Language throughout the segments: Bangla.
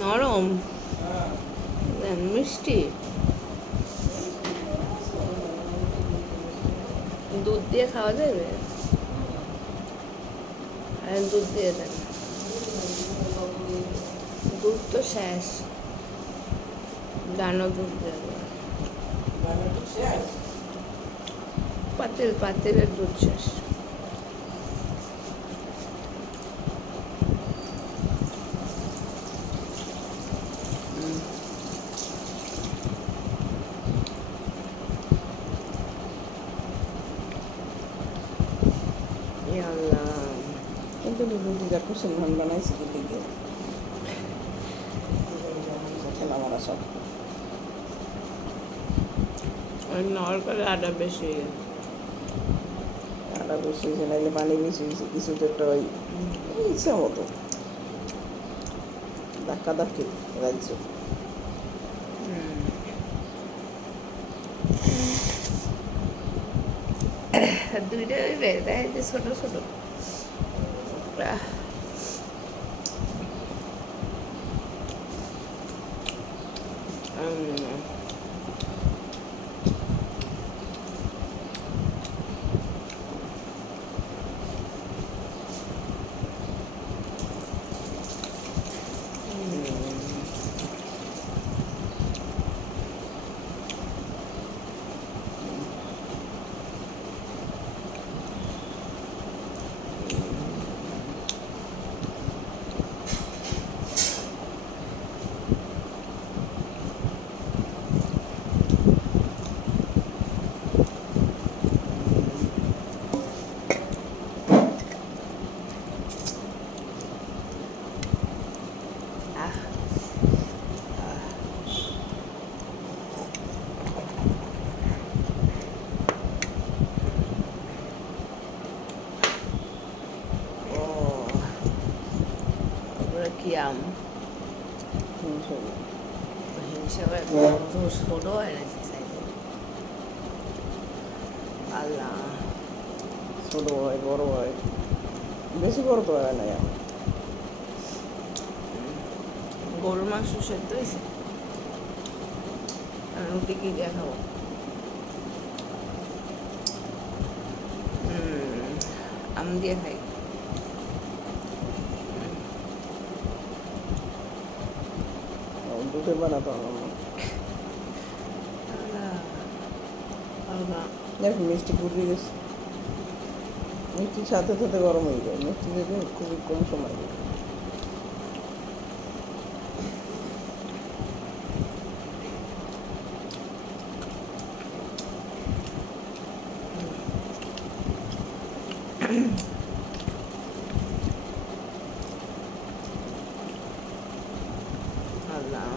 নরম মিষ্টি দুধ দিয়ে খাওয়া যাবে আর দুধ দিয়ে দেন দুধ তো শেষ ডানো দুধ দেবে পাতিলের দুধ শেষ রুটিটা কুসুম ধান বানাইছি কি লিগে খেলাম ওরা সব ওই নর করে আটা বেশি হয়ে গেছে। আটা বেশি হয়েছে নাইলে পানি বেশি হয়েছে কিছু তো একটা ওই ইচ্ছা মতো ধাক্কা ধাক্কি রাজ্য দুইটা ওই দেখা যাচ্ছে ছোট ছোট কি আম হিংসা করে ছোট হয় না আল্লাহ ছোট হয় বড় হয় বেশি বড় তো হয় না গরুর মাংস সেদ্ধ হয়েছে আর রুটি কি দিয়ে খাবো আম দিয়ে খাই দুধে বানাতে হবে দেখ মিষ্টি ফুটিয়ে গেছে মিষ্টির সাথে সাথে গরম হয়ে যায় মিষ্টি দিতে খুবই কম সময় লাগে আল্লাহ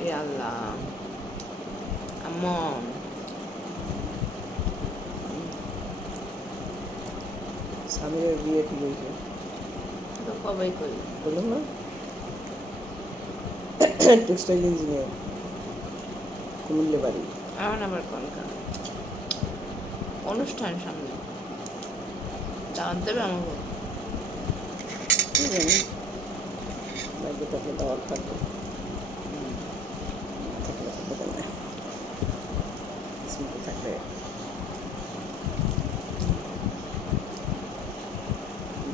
এ আল্লাহ আমন স্বামীর বিয়ে ঠিক হয়েছে তো কবেই করি বললাম না টেক্সটাইল ইঞ্জিনিয়ার কুমিল্লে বাড়ি এখন আবার কনকা অনুষ্ঠান সামনে জানতে হবে আমাকে কি জানি বাইকে থাকলে দাওয়ার থাকবে থাকলে থাকবে না স্মৃতি থাকলে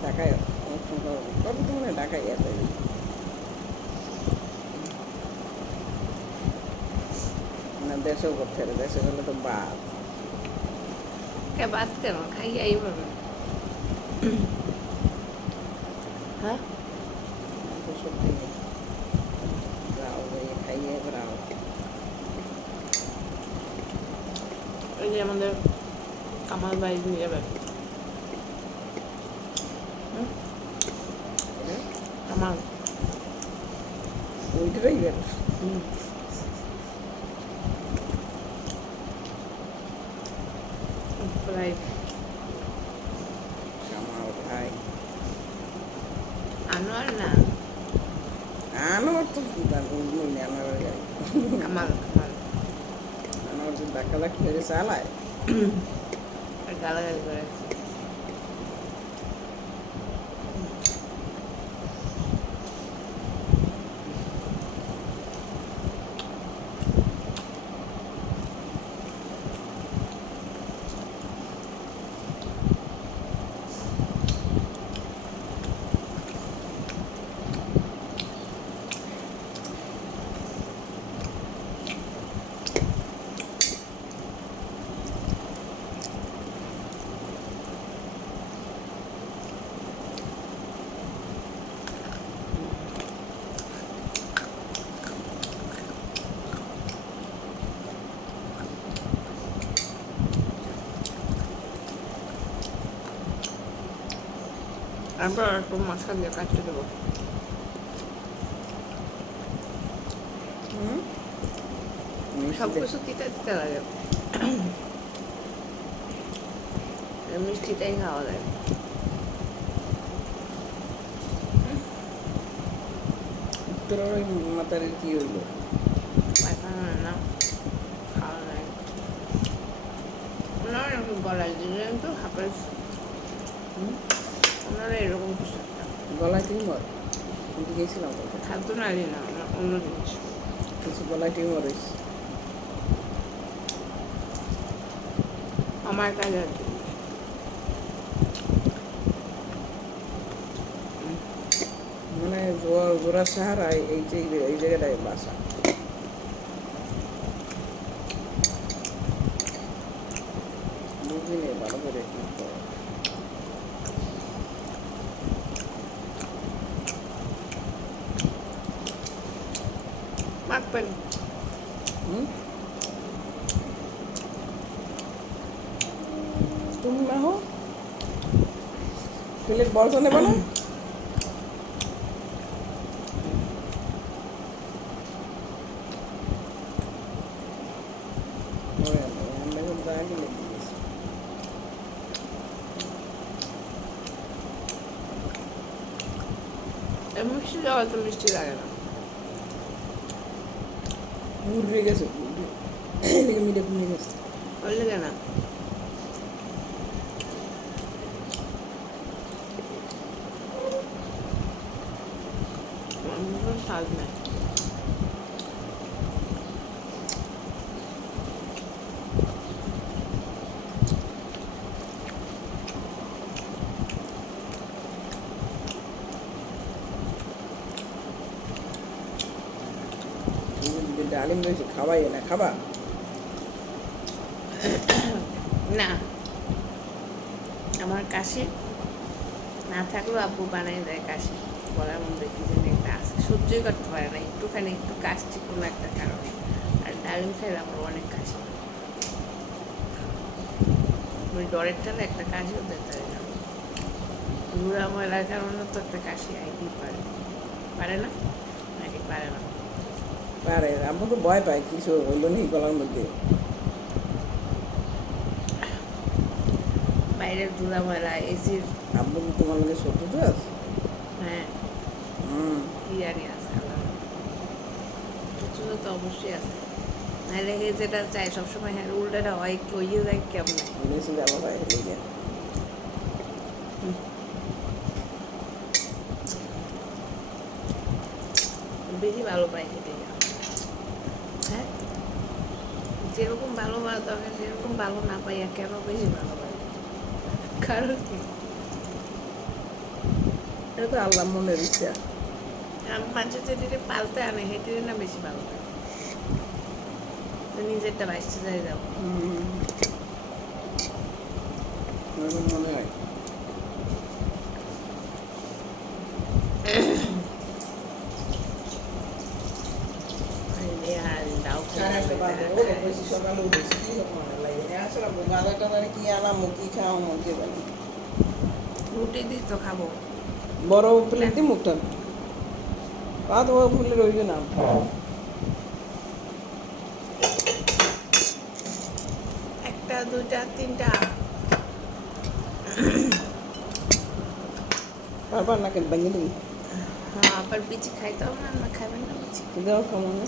ঢাকায় কবে তো মনে হয় ঢাকায় আছে না দেশেও করতে হবে দেশে গেলে তো বাদ কে বাদ কেন খাই আই পারবে হ্যাঁ তো সত্যি রাও খাইয়ে রাও ওই যে আমাদের কামাল ভাই নিয়ে যাবে কামাল ওইটাই গেল ফ্রাই কামাল ভাই আনোয়ার না আনোয়ার তো আনোয়ার কামাল কামাল আনোয়ার যে ধাক্কা ধাক্কি করে চালায় আর গালাগালি করে তারপর একটু মশলা দিয়ে কাটতে দেবো। সব মিষ্টিতে কিছু তিতা তিতা লাগে, মিষ্টিটাই খাওয়া যায়। তোর ওই মাথার কি হইলো? পায়খানা না, খাওয়া যায় ওনারা এরকম গলায় দিলেন তো হাঁপাই, ওনারা এরকম কিছু একটা গলায় টিউমার? আমি গেছিলাম বলতে খাদ্য নারী না, অন্য জিনিস। কিছু গলায় টিউমার হয়েছে। আমার কাজ আর কি। মানে জোড়া সাহারায় এই যে এই জায়গাটায় বাসা। বুঝিনি ভালো করে কি করে। মাখবেন তুমি না হো প্লেট বড় তো নেবো না? মিষ্টি দেওয়া তো মিষ্টি লাগে না। ঘুরে গেছে মিটে ঘুরে গেছে। ওর লেগে না, স্বাদ নেই। ডালিম রয়েছে, খাওয়াই না, খাবা না, আমার কাশি না থাকলেও আব্বু বানাই দেয় কাশি, গলার মধ্যে কি জানি একটা আছে, সহ্যই করতে পারে না, একটুখানি একটু কাশছি কোনো একটা কারণে। আর ডালিম খাইলে আমার অনেক কাশি, ওই ডরের টানে একটা কাশিও দিতে পারে না। ঘুরা ময়লার কারণে তো একটা কাশি আইতেই পারে, পারে না নাকি পারে না? পারে, আমার তো ভয় পায় কিছু হইলো নেই গলার মধ্যে। বাইরের ধুলা ময়লা এসির, আব্বু কি তোমার লগে শত্রুতা আছে? হ্যাঁ কি জানি আছে, আল্লাহ কিছু তো অবশ্যই আছে, নাহলে হে যেটা চাই সবসময় হ্যাঁ উল্টাটা হয় কইয়ে যায় কেমন। বেশি ভালো হয় লেগে। বেশি ভালো পাই খেতে, হ্যাঁ যেরকম ভালো পাওয়া দরকার সেরকম ভালো না পাইয়া কেন বেশি ভালো পাই, কারণ কি? এটা তো আল্লাহ মনের ইচ্ছা। মানুষের যেটিকে পালতে আনে সেটির না বেশি ভালো পাই, তো নিজেরটা বাইসতে যাই যাবো। এরকম মনে হয়। সকালে উঠেছি কি মনে লাগে আসলে গাঁদা টাদারে কি আনাম কি খাওয়া মুখে জানি। রুটি দিই তো খাবো, বড় প্লেট দিয়ে মুখটা পাত বড় প্লেট রইবে না। একটা দুইটা তিনটা বারবার নাকের ভেঙে দিবি। হ্যাঁ, আবার বিচি খাইতে হবে না, না খাবেন না বিচি? দেওয়া খাবো না।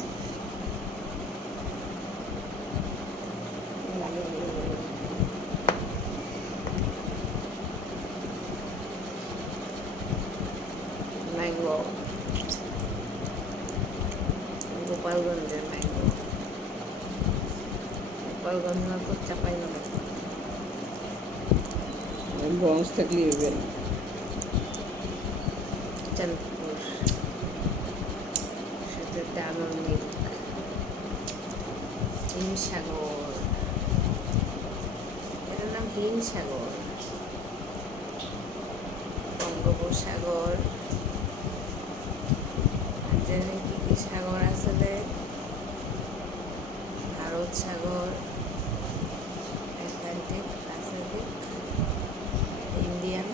ম্যাঙ্গো, গোপালগঞ্জের ম্যাঙ্গো, গোপালগঞ্জ না তো চাপাই না, গঞ্জ থাকলে হইবে না। চাঁদপুর, সাথে ডায়মন্ড মিল্ক, হিমসাগর, এটার নাম হিমসাগর, বঙ্গোপসাগর, জানি কি কি সাগর আছে রে, ভারত সাগর, Atlantic, Pacific, Indian,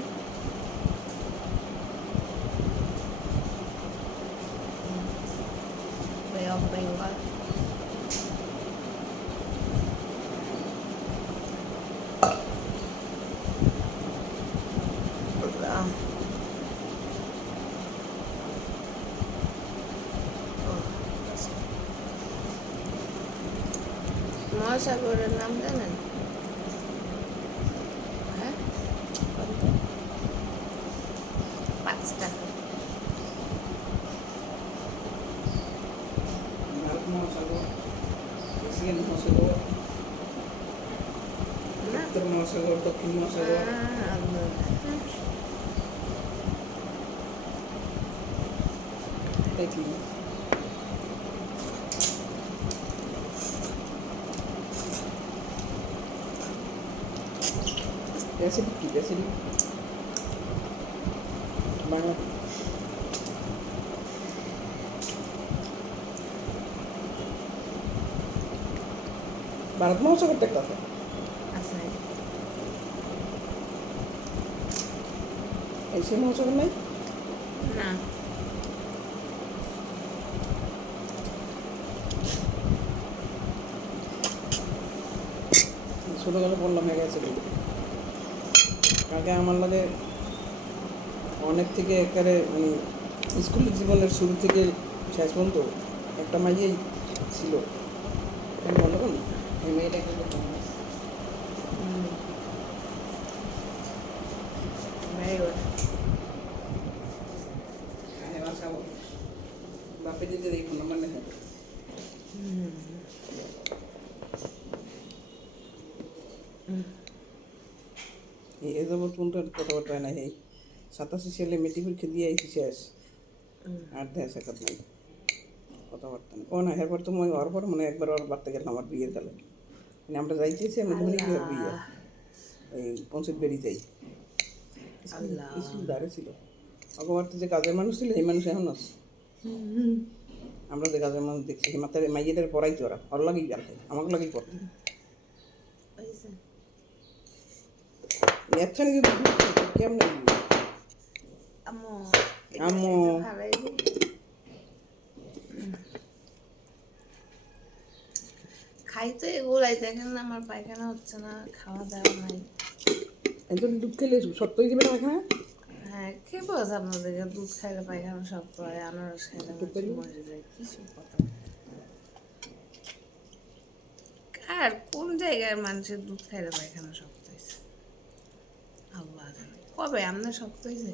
of Bengal. মহাসাগরের নাম জানেন? হ্যাঁ, 5 টাকা। ভারত মহাসাগর, এশিয়ান মহাসাগর, না, উত্তর মহাসাগর, দক্ষিণ মহাসাগর। দেখি প্যাসিফিক কি? প্যাসিফিক বাংলা ভারত মহাসাগরটা কথা আছে। এশিয়ান মহাসাগর নাই? না, ছোটোবেলা পড়লাম হয়ে গেছে। আগে আমার লাগে অনেক থেকে একেবারে মানে স্কুল জীবনের শুরু থেকে শেষ পর্যন্ত একটা মাইয়েই ছিল। আমি মনে করি এই মেয়েটা কিন্তু ভেরি গুড। বাপে দিতে দেখুন আমার না এই যাবৎ পর্যন্ত কথাবার্তা নাই। এই 87 সালে মেট্রিক পরীক্ষা দিয়ে আইসি শেষ, আর দেখা সাক্ষাৎ নাই, কথাবার্তা নেই। ও না, এরপর তো ওর পর মনে একবার ওর বাড়তে গেলাম আমার বিয়ের গেলে, মানে আমরা যাইতেছি আমি ধরে গিয়ে বিয়ে এই পঞ্চায়েত বেরিয়ে যাই। স্কুল দাঁড়িয়ে ছিল অগবার্তে যে কাজের মানুষ ছিল এই মানুষ এখন আছে। আমরা যে কাজের মানুষ দেখছি মাথায় মাইয়েদের পড়াইতে ওর লাগেই গেল, আমাকে লাগেই পড়তে আচ্ছা নাকি কেমন আম্মু খাইতে এগুলাই দেখেন না, আমার পায়খানা হচ্ছে না, খাওয়া দাওয়া নাই। একজন দুধ খেলে সত্যই যাবে না এখানে? হ্যাঁ, কে বলছে আপনাদেরকে দুধ খাইলে পায়খানা শক্ত হয়, আনারস খাইলে মরে যায়? কিছু কথা কার কোন জায়গায় মানুষের দুধ খাইলে পায়খানা শক্ত হয়েছে আল্লাহ জানে। কবে আপনার শক্ত হয়েছে?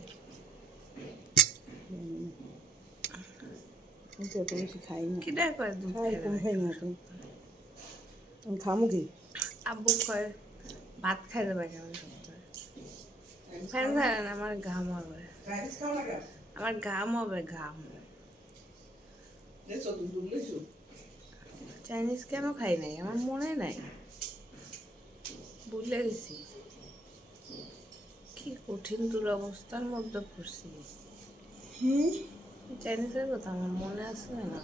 এত বেশি খাই না, কিটা করে দুধ খাই খাইলে কম খাই না পায়খানা তো। শক্ত হয়? আমি খামো কি? আব্বু কয় ভাত খাইলে পায়খানা শক্ত হয়। ফ্যান ধরেন, আমার ঘাম হবে, আমার ঘাম হবে, ঘাম। চাইনিজ কেন খাই নাই আমার মনে নাই, ভুলে গেছি। কি কঠিন দুরবস্থার মধ্যে পড়ছি। চাইনিজের কথা আমার মনে আছে না,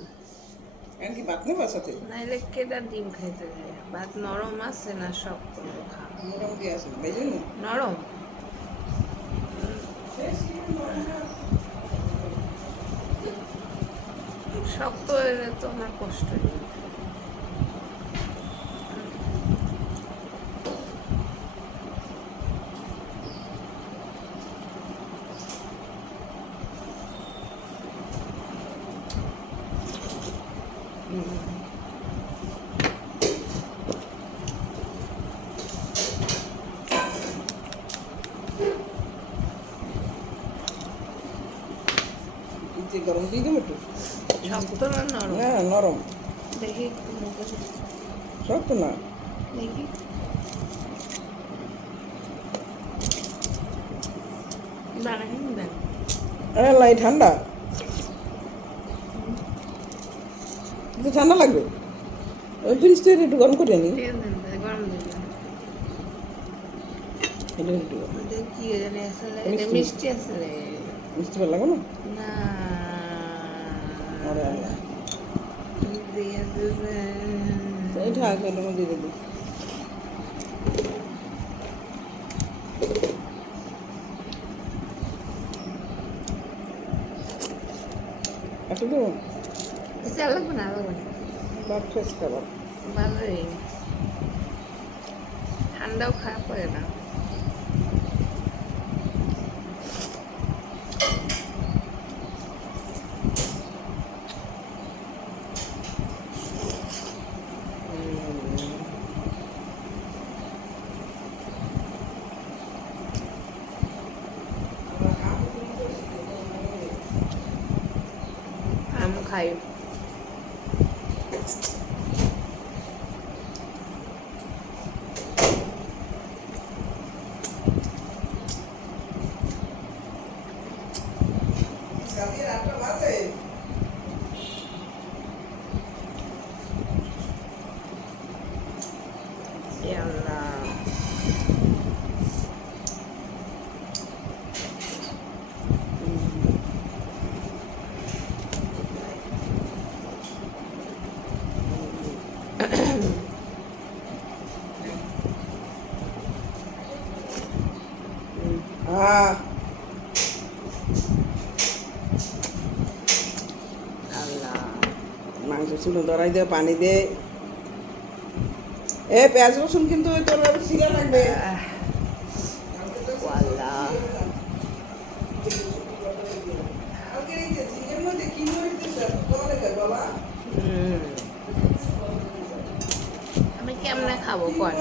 কি ভাত নেবা সাথে? নাইলে কেটা ডিম খাইতে যায়? ভাত নরম আছে না শক্ত? মোটামুটি আছে বেজন নরম। শক্ত হলে তো আমার কষ্ট হয়। গরম দিয়ে দেবো একটু? শক্ত না নরম? না নরম। দেখি একটু মুখে শক্ত না, দেখি। দাঁড়ান দেন। লাই ঠান্ডা, কিন্তু ঠান্ডা লাগবে। ওই ফ্রিজ থেকে একটু গরম করে আনি। গরম দিন এটা একটু কি জানি আসলে মিষ্টি আসলে মিষ্টি ভালো লাগবে না? না আরে আল্লাহ, দিয়ে দেবেন। এইটা আগে দিয়ে দেবো। একটু তো তেল লাগবে না, লাগবে না। ভাত ফ্রেশ খাবার। ভালোই। ঠান্ডাও খারাপ হয় না। আম খাই। রাতের ৮টা বাজে। এ আল্লাহ। হ্যাঁ আল্লাহ। মাংস চুলো ধরাই দে, পানি দে। এ পেঁয়াজ রসুন কিন্তু তোর সিরা লাগবে। ও আল্লাহ। আমি কেমনে খাবো কোন?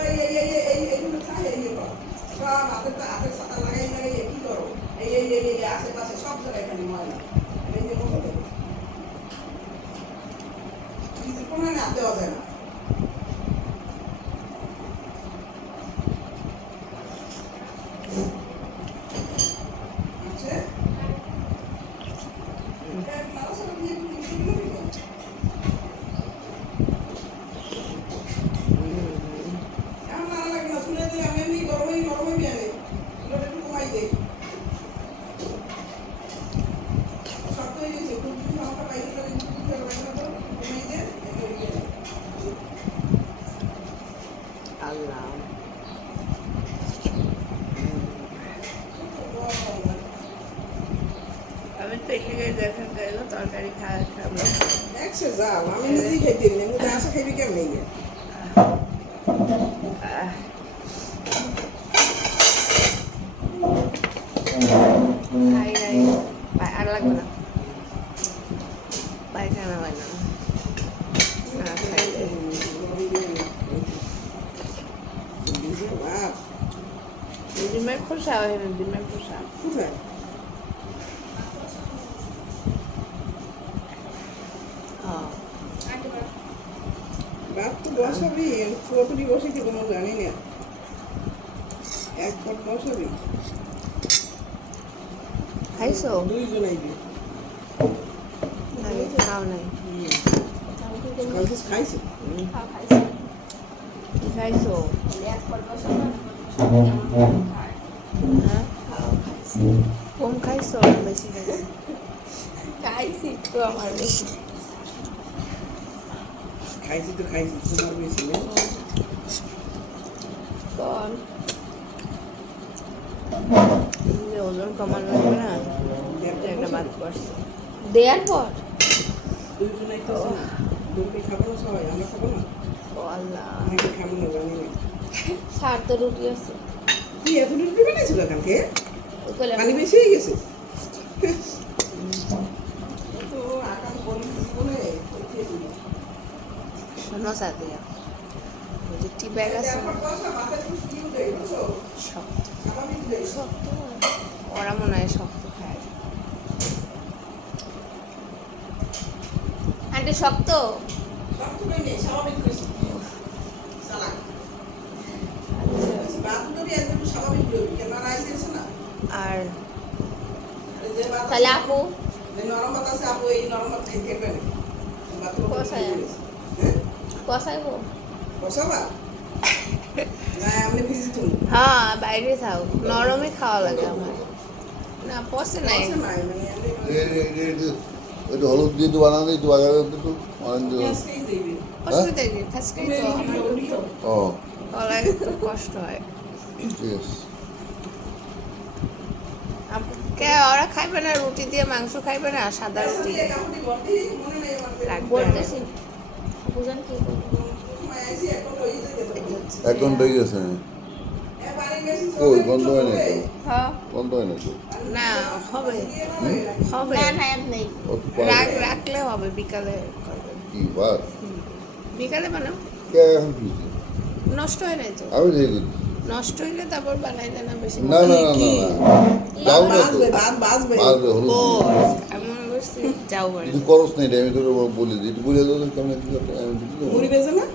আল্লাহ। আমি তো এদিকে দেখা গেল তরকারি খাবো। একশো যাও, আমি নিজেই খাইতে নেই, কিন্তু আসা খাইবি কেমন নেই। খাই নাই, আর লাগবে না। পায়খানা হয় না। খাইলে ডিমের খোসা হয় না, ডিমের খোসা। হ্যাঁ। ভাত তো বসাবি, কতটি বসেছি কোনো জানি না। এক পট বসাবি। খাইছো? দুইজনাই দিই। খাও নাই। কালকে খাইছি। কি খাইছো? হ্যাঁ? কম খাইছো না বেশি খাইছো? খাইছি তো আমার বেশি। খাইছি তো খাইছি, তোমার বেশি না। কম। ওজন কমানো লাগবে না, একটা বাদ করছে দেওয়ার পর। দুইজনাই তো দুপুরে খাবো না সবাই, আমরা খাবো না। ও আল্লাহ। নাকি খাবো না জানি না। সার তো রুটি আছে। তুই এত রুটি বানাইছিল কালকে? পানি বেশি হয়ে গেছে। তো আকাম বলি জীবনে খেয়ে দিবি। শোনো সাদিয়া, ওই যে টি ব্যাগ আছে না, শক্ত শক্ত ওরা মনে হয় শক্ত খায়। আন্টি শক্ত। আর তাহলে আপু কষায় কষাইবো। হ্যাঁ বাইরে খাও, নরমই খাওয়া লাগে আমার। না পচে নাই। একটু হলুদ দিয়ে একটু বানানো একটু আগে একটু অসুবিধা নেই, খাসকাই তো আমার ও গলায় একটু কষ্ট হয়। ঠিক আছে। কে ওরা খাইবে না রুটি দিয়ে মাংস খাইবে না, সাদা রুটি। লাগবে বলতেছি বুঝান কি করবো? এক ঘন্টা হয়ে গেছে কই বন্ধ হয় নাই তো হ্যাঁ বন্ধ হয় নাই তো না হবে হবে না না এমনি অত পরে রাখলে হবে বিকালে করবেন। কি বার বিকালে বানাও কে এখন কি নষ্ট হয় নাই তো আমি দেখি নষ্ট হইলে তারপর বানাই দেয় না বেশি না না না না না যাও না তো বাজবে ভাত বাজবে বাজবে হলুদ ও দিবি। আমি মনে করছি যাও বাড়ি তুই করস নাই রে, আমি তোর বলে দিই একটু বলে দাও তো কেমন কি করতে আমি দিতে দেবো। মুড়ি বেজে না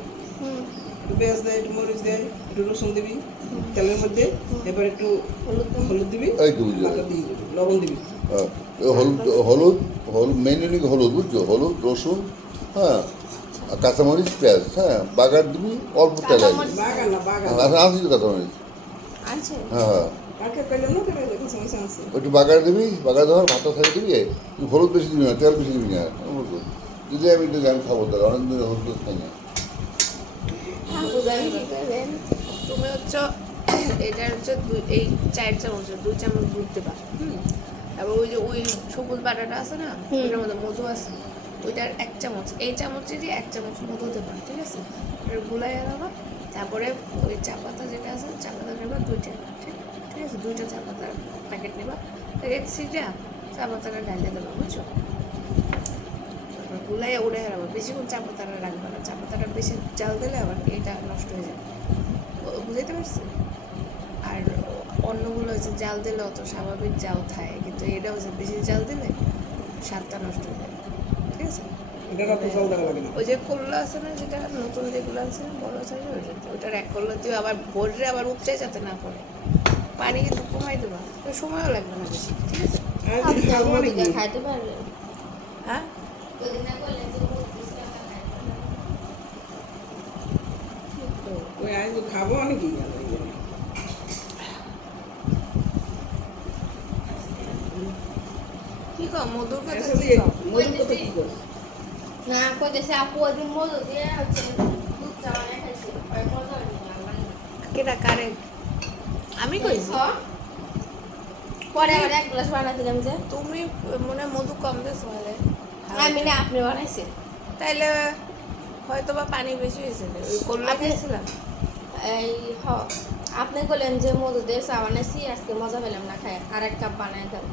হুম একটু পেঁয়াজ দেয় একটু মরিচ দেয় একটু রসুন দিবি তেলের মধ্যে এবার একটু হলুদ দিবি এই তো বুঝলি বাটা দিয়ে দিবি লবণ দিবি হলুদ হলুদ হলুদ মেনলি হলুদ বুঝছো হলুদ রসুন হ্যাঁ আর কাঁচামরিচ পেঁয়াজ হ্যাঁ বাগার দিবি অল্প তেল কাঁচামরিচ। বাগান না বাগান আছে তো কাঁচামরিচ আছে হ্যাঁ হ্যাঁ কাকে কইলাম না কেন দেখো সমস্যা আছে একটু বাগার দিবি বাগার দেওয়ার ভাতটা খাই দিবি তুই হলুদ বেশি দিবি না তেল বেশি দিবি না বুঝলো যদি আমি একটু গান খাবো তাহলে অনেক দিন হলুদ খাই না বুঝান কি করবেন? তুমি হচ্ছে এটা হচ্ছে এই 4 চামচ 2 চামচ দুধ দেবা তারপর ওই যে ওই সবুজ বাটাটা আছে না ওটার মধ্যে মধু আছে ওইটার 1 চামচ এই চামচেরই 1 চামচ মধু দেবা ঠিক আছে ওটা গুলাই দেবা তারপরে ওই চা পাতা যেটা আছে চা পাতা নেবা 2টা ঠিক ঠিক আছে 2টা চা পাতার প্যাকেট নেবা প্যাকেট সিটা চা পাতাটা ঢালিয়ে দেবা বুঝছো গুলাই উড়ে হারাবো বেশিক্ষণ চা পাতাটা রাখবে না চা পাতাটা বেশি জাল দিলে আবার এটা নষ্ট হয়ে যাবে বুঝতে পারছি আর অন্যগুলো হচ্ছে জাল দিলে অত স্বাভাবিক জাল থাকে কিন্তু এটা হচ্ছে বেশি জাল দিলে স্বাদটা নষ্ট হয়ে যাবে ঠিক আছে এটা তো জল দেওয়া লাগে না ওই যে করলা আছে না যেটা নতুন যেগুলো আছে না বড় সাইজের ওইটার 1 করলা দিয়ে আবার ভরে আবার উপচে যাতে না পড়ে পানি কিন্তু কমাই দেবা তো সময়ও লাগবে না বেশি ঠিক আছে আপনি খাবো মুড়ি নাকি খাইতে পারবেন? হ্যাঁ ওইদিন না বললেন যে মুড়ি দিয়ে খাইতে পারবেন। ওই আজ খাবো নাকি কি কম মধুর কথা আসলে কি কম মধুর কথা কি করো না কইতেছে আপু ওইদিন মধু দিয়ে হচ্ছে দুধ চা বানায় খাইছে আর মজা হয়নি আমার কেটা কারে আমি কইছি পরে আবার 1 গ্লাস বানাইছিলাম যে তুমি মনে হয় মধু কম দিয়েছো বলে আমি না আপনি বানাইছেন তাইলে হয়তো বা পানি বেশি হয়েছে ওই করলা খেয়েছিলাম এই হ আপনি বললেন যে মধু দিয়ে চা বানাইছি আজকে মজা পেলাম না খাই আর 1 কাপ বানাই দাও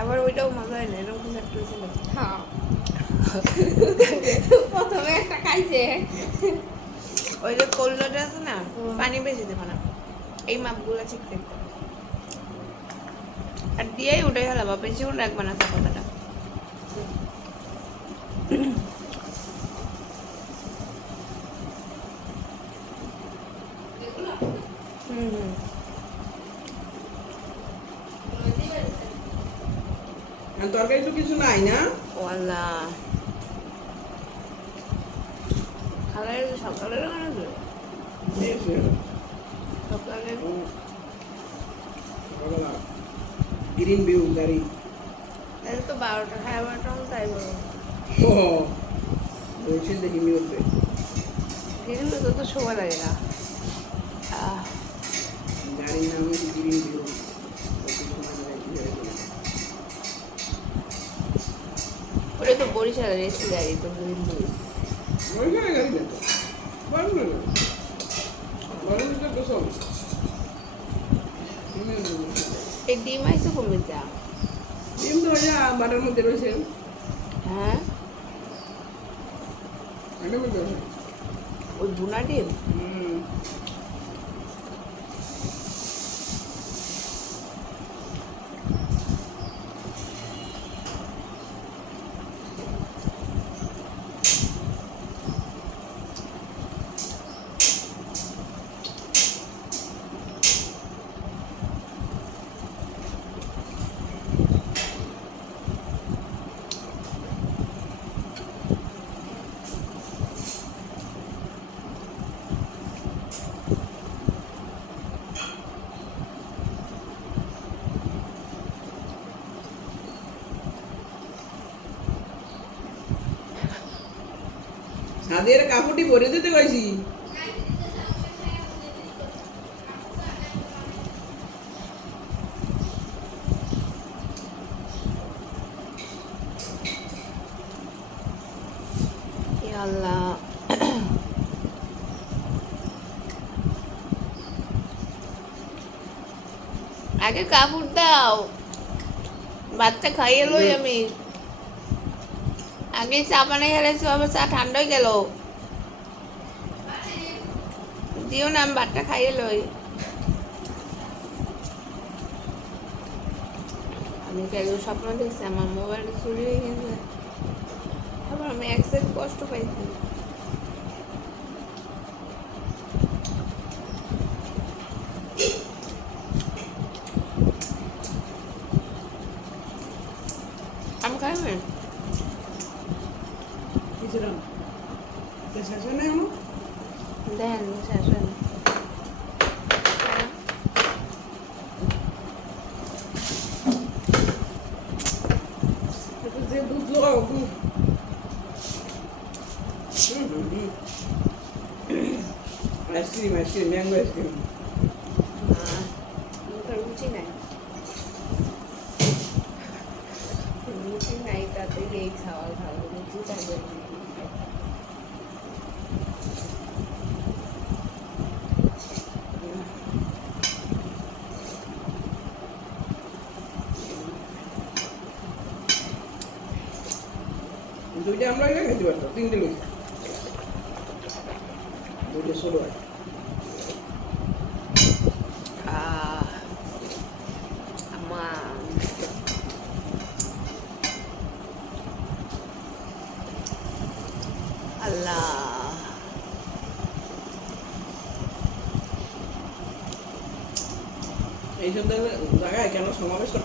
আবার ওইটাও মজা হয় না এরকম কিছু একটা ছিল হ্যাঁ প্রথমে একটা খাইছে ওই যে করলাটা আছে না হুম। পানি বেশি দেবো না এই মাপগুলো ঠিক দেখবে আর দিয়েই উঠে গেলাম বেশিক্ষণ রাখবে না চা পাতাটা হুম আর তরকারি তো কিছু নাই না ওয়াল্লা খালার সকালে বানাবে সকালে গ্রিন ভিউ গাড়ি তাহলে তো 12টা 12:30 মতো তাই বলো ও বলছে দেখি মিউটে কিন্তু তো সময় লাগে না গাড়ির নাম হচ্ছে গ্রিন ভিউ ওটা তো বরিশালের এসি গাড়ি তো কিন্তু ওইখানে গাড়ি দেখো বড় না বড় না তো সব এই ডিম আইসে কমে যা ডিম তো যা বাটার মধ্যে রয়েছে হ্যাঁ বাটার মধ্যে রয়েছে ওই ভুনা ডিম ছাদের কাপড়টি ভরে দিতে কইছি আল্লাহ, আগে কাপড় দাও, বাচ্চা খাইয়ে লই আমি। আগে চা বানাই হেলেছি, বাবা চা ঠান্ডা হয়ে গেল। দিও না, আমি বাচ্চা খাইয়ে লই। আমি কেন স্বপ্ন দেখছি আমার মোবাইলটা চুরি হয়ে গেছে, আবার আমি এক সাইড কষ্ট পাইছি। আমি খাইবেন কিছুটা না। তো শেষ হয় না এখনো? দেন শেষ হয় না। একটু যে দুধ লাগাও, দুধ। Ice cream, ice cream, mango ice cream. রুচি নাই, রুচি নাই, তাতে এই খাওয়া ভালো, রুচি চাইবে না। দুইটা আমরা এলে খেতে পারতাম, তিনটে লই। দুইটা ষোলো হয়। আমার আল্লাহ, এইসব জায়গায় কেন সমাবেশ করতে